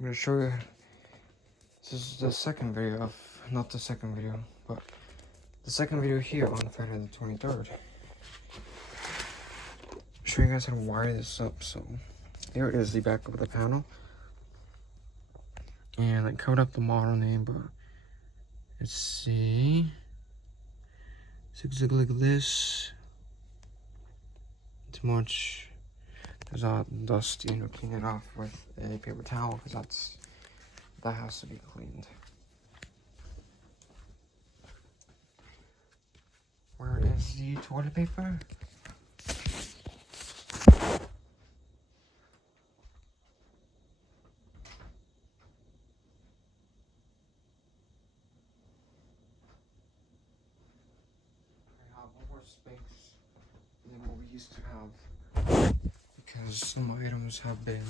I'm gonna show you. This is the second video of, not the second video, but the second video here on Friday the 23rd. Show you guys how to wire this up. So here is the back of the panel, and I covered up the model name, but let's see. Looks like this. Too much. There's all dusty, and we'll clean it off with a paper towel because that has to be cleaned. Where is the toilet paper? I have more space than what we used to have because some items have been.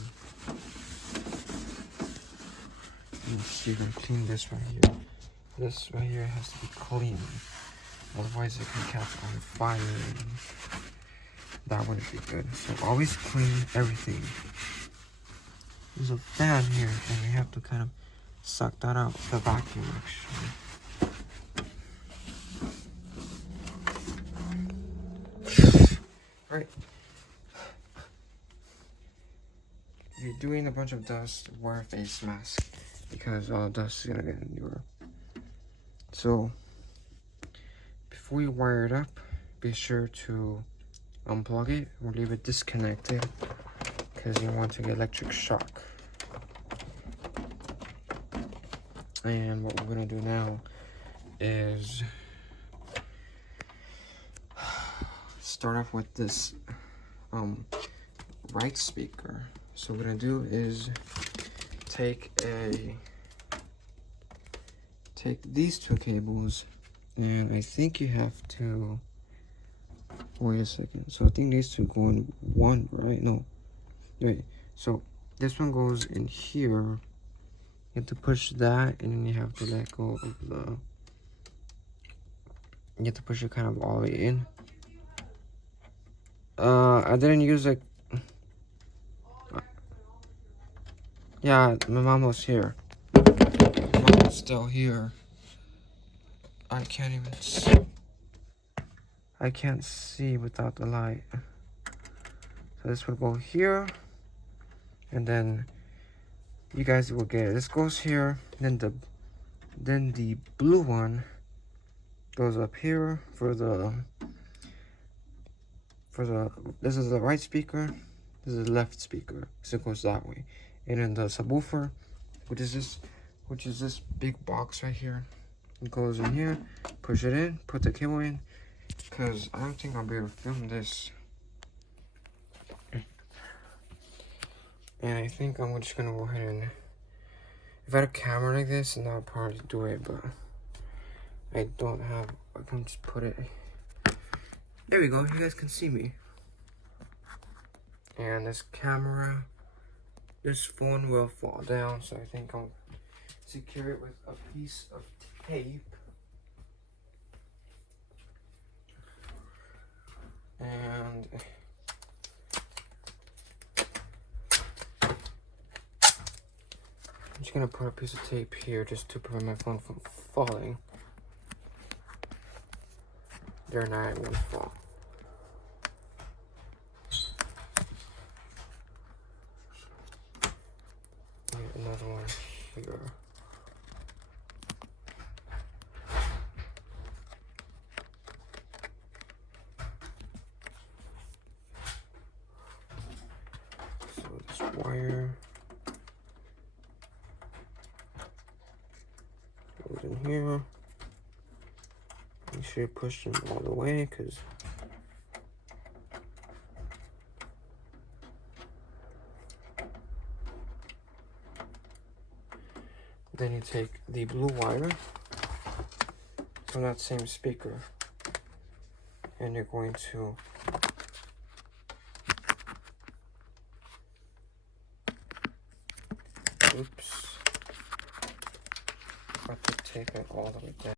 You're gonna clean this right here. This right here has to be clean, otherwise it can catch on fire and that wouldn't be good. So always clean everything. There's a fan here and we have to kind of suck that out with the vacuum actually. Right. If you're doing a bunch of dust, wear a face mask because all dust is gonna get in your. So before you wire it up, be sure to unplug it or leave it disconnected because you want to get electric shock. And what we're gonna do now is start off with this right speaker. So what we're gonna do is take these two cables, and I think you have to wait a second. So I think these two go in one, right? No, wait. So this one goes in here. You have to push that, and then you have to let go of the. You have to push it kind of all the way in. I didn't use like. Yeah, my mom was here. My mom was still here. I can't even see. I can't see without the light. So this will go here, and then you guys will get it. This goes here, then the blue one goes up here for the this is the right speaker, this is the left speaker, so it goes that way. And then the subwoofer, which is this big box right here, it goes in here. Push it in, put the cable in, because I don't think I'll be able to film this. And I think I'm just gonna go ahead and, if I had a camera like this, then I'll probably do it, but I don't have. I can just put it. There we go. You guys can see me. And this camera. This phone will fall down, so I think I'll secure it with a piece of tape. And I'm just gonna put a piece of tape here just to prevent my phone from falling. They're not going to fall. Another one here. So this wire goes in here. Make sure you push them all the way, because then you take the blue wire from that same speaker, and you're going to have to tape it all the way down.